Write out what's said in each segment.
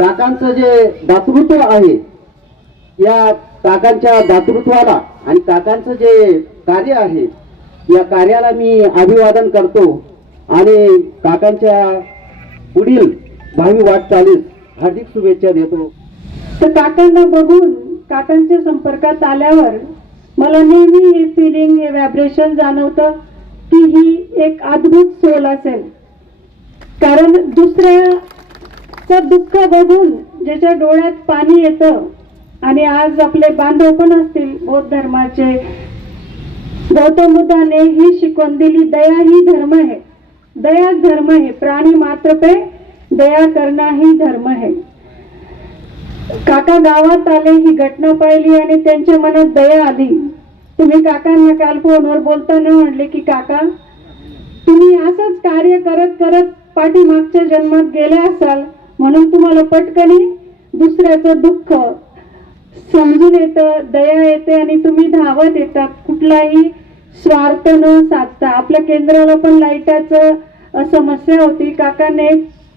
काकांचं जे दातृत्व आहे या काकांच्या दातृत्वाला आणि काकांचं जे कार्य आहे या कार्याला मी अभिवादन करतो. आणि काकांच्या पुढील भावी वाटचालीस हार्दिक शुभेच्छा देतो. तर काकांना बघून काकांच्या संपर्कात आल्यावर मला नेहमी हे फिलिंग हे व्हायब्रेशन जाणवतं की ही एक अद्भुत सोल असेल. कारण दुसऱ्या दुसऱ्याचं दुःख बघून ज्याच्या डोळ्यात पाणी येतं आणि आज आपले बांधव पण असतील बौद्ध धर्माचे. गौतम बुद्धाने ही शिकवण दिली दया ही धर्म आहे. दया धर्म आहे. प्राणी मात्र पे दया करणं ही धर्म आहे. काका गावात आले ही घटना पाहिली आणि त्यांच्या मनात दया आली. तुम्ही काकांना काल फोनवर बोलताना म्हणले की काका तुम्ही असंच कार्य करत करत पाठीमागच्या जन्मात गेले असाल म्हणून तुम्हाला पटकनी दुसऱ्याचं दुःख समजून येतं दया येते आणि तुम्ही धावत येतात. कुठलाही स्वार्थ न साधता. आपल्या केंद्राला पण लाईटाचं समस्या होती. काकाने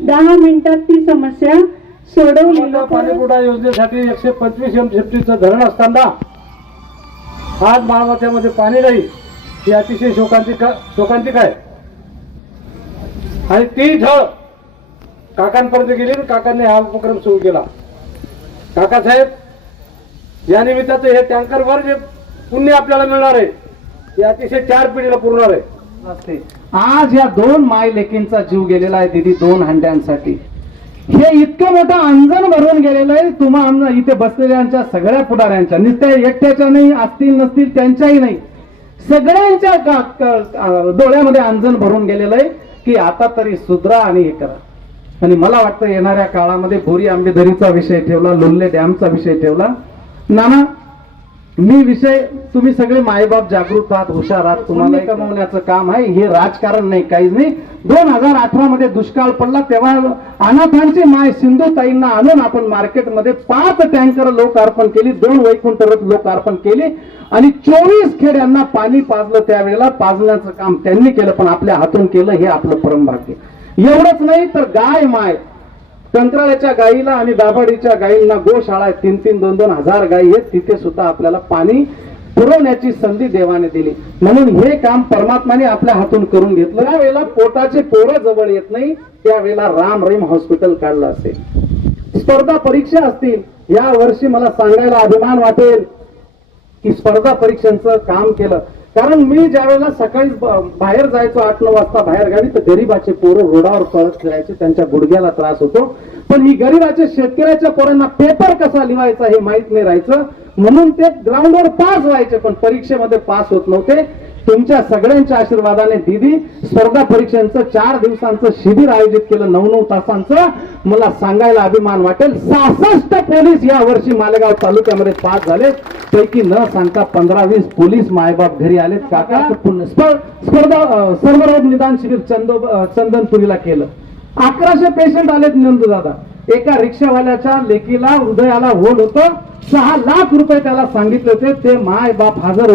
दहा मिनिटात ती समस्या सोडवली. पाणीपुडा योजनेसाठी एकशे पंचवीस एम सेफ्टीचं धरण असताना आज माळवाच्यामध्ये पाणी नाही. ही अतिशय शोकांतिक शोकांतिक आहे. आणि ती झळ काकांपर्यंत गेली आणि काकांनी हा उपक्रम सुरू केला. काकासाहेब या निमित्ताचं हे टँकरवर जे पुण्य आपल्याला मिळणार आहे ते अतिशय चार पिढीला पुरणार आहे. आज या दोन माय लेकींचा जीव गेलेला आहे दिदी दोन हंड्यांसाठी. हे इतकं मोठं अंजन भरून गेलेलं आहे तुम्हा आमना इथे बसलेल्यांच्या सगळ्या पुढाऱ्यांच्या नुसत्या एकट्याच्या नाही असतील नसतील त्यांच्याही नाही. सगळ्यांच्या डोळ्यामध्ये अंजन भरून गेलेलं आहे की आता तरी सुधरा आणि हे करा. आणि मला वाटतं येणाऱ्या काळामध्ये बोरी आंबेदरीचा विषय ठेवला लोल्ले डॅमचा विषय ठेवला. नाना मी विषय तुम्ही सगळे मायबाप जागृत आहात हुशार आहात तुम्हाला कमवण्याचं काम आहे हे राजकारण नाही काहीच नाही. दोन हजार अठरा मध्ये दुष्काळ पडला तेव्हा अनाथांची माय सिंधुताईंना आणून आपण मार्केटमध्ये पाच टँकर लोकार्पण केली दोन वैकुंठ रथ लोकार्पण केली आणि चोवीस खेड्यांना पाणी पाजलं त्यावेळेला पाजण्याचं काम त्यांनी केलं पण आपल्या हातून केलं हे आपलं परमभाग्य. एवढंच नाही तर गाय माय. कंत्राळ्याच्या गाईला आणि दाभाडीच्या गाईंना गोशाळा आहेत तीन तीन दोन दोन हजार गायी आहेत. तिथे सुद्धा आपल्याला पाणी पुरवण्याची संधी देवाने दिली. म्हणून हे काम परमात्माने आपल्या हातून करून घेतलं. त्यावेळेला पोटाचे पोरं जवळ येत नाही. त्यावेळेला राम रहीम हॉस्पिटल काढलं असेल. स्पर्धा परीक्षा असतील. या वर्षी मला सांगायला अभिमान वाटेल की स्पर्धा परीक्षांचं काम केलं. कारण मी ज्यावेळेला सकाळी बाहेर जायचो आठ नऊ वाजता बाहेर गावी तर गरीबाचे पोरं रोडावर पळत फिरायचे त्यांच्या गुडघ्याला त्रास होतो. पण मी गरीबाच्या शेतकऱ्याच्या पोरांना पेपर कसा लिहायचा हे माहीत नाही राहायचं. म्हणून ते ग्राउंडवर पास व्हायचे पण परीक्षेमध्ये पास होत नव्हते. तुमच्या सगळ्यांच्या आशीर्वादाने दिदी स्पर्धा परीक्षांचं चार दिवसांचं शिबिर आयोजित केलं नऊ नऊ तासांचं. मला सांगायला अभिमान वाटेल सहासष्ट पोलीस या वर्षी मालेगाव तालुक्यामध्ये पास झाले. पैकी न सांगता पंधरा वीस पोलीस मायबाप घरी आलेत. काका पुन्हा स्पर्धा अं, सर्वरोग निदान शिबिर चंदो चंदनपुरीला केलं. अकराशे पेशंट आलेत नंदू दादा एका रिक्षावाल्याच्या लेकीला हृदयाला होल होतं. सहा लाख रुपये त्याला सांगितले होते. ते माय बाप हजर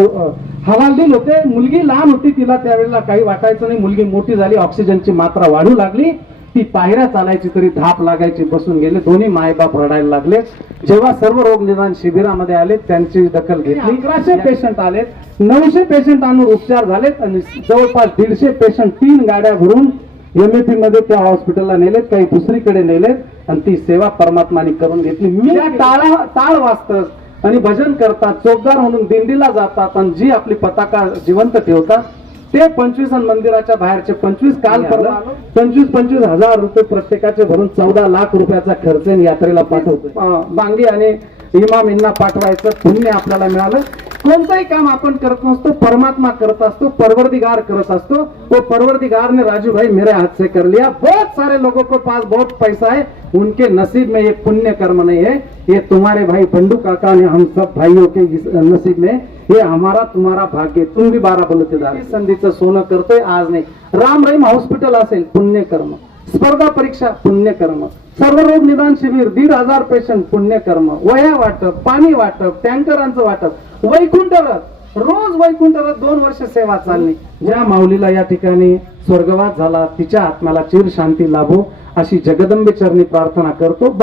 हवालदिल होते. मुलगी लहान होती तिला त्यावेळेला काही वाटायचं नाही. मुलगी मोठी झाली ऑक्सिजनची मात्रा वाढू लागली. ती पायऱ्या चालायची तरी धाप लागायची बसून गेले. दोन्ही मायबाप रडायला लागले. जेव्हा सर्व रोग निदान शिबिरामध्ये आले त्यांची दखल घेतली. अकराशे पेशंट आलेत नऊशे पेशंट आणून उपचार झालेत आणि जवळपास दीडशे पेशंट तीन गाड्या भरून एमएपी मध्ये त्या हॉस्पिटलला नेलेत. काही दुसरीकडे नेलेत. आणि ती सेवा परमात्माने करून घेतली. मी टाळा टाळ वाजतात आणि भजन करतात चोपदार म्हणून दिंडीला जातात आणि जी आपली पताका जिवंत ठेवतात ते पंचवीस मंदिराच्या बाहेरचे पंचवीस काल पंचवीस पंचवीस हजार रुपये प्रत्येकाचे भरून चौदा लाख रुपयाचा खर्च यात्रेला पाठवतो बांगी आणि इमामींना पाठवायचं पुण्य आपल्याला मिळालं. कोणतंही काम आपण करत नसतो परमात्मा करत असतो परवरदिगार करत असतो. वो परवरदिगार ने राजू भाई मेरे हाथ से कर लिया. बहुत सारे लोगों को पास बहुत पैसा है उनके नसीब में ये पुण्य कर्म नहीं है. ये तुम्हारे भाई पंडू काका ने हम सब भाइयों के नसीब में ये हमारा तुम्हारा भाग्य तुम भी बारा बलुतेदार संधीचं सोनं करतोय आज नाही. राम रहीम हॉस्पिटल असेल पुण्यकर्म स्पर्धा परीक्षा पुण्यकर्म. सर्व रोग निदान शिबिर दीड हजार पेशंट पुण्यकर्म. वया वाटप पाणी वाटप टँकरांचं वाटप. वैकुंठ रथ. रोज वैकुंठ रथ दोन वर्ष सेवा चालली. ज्या माऊलीला या ठिकाणी स्वर्गवास झाला तिच्या आत्म्याला चिर शांती लाभो अशी जगदंबे चरणी प्रार्थना करतो.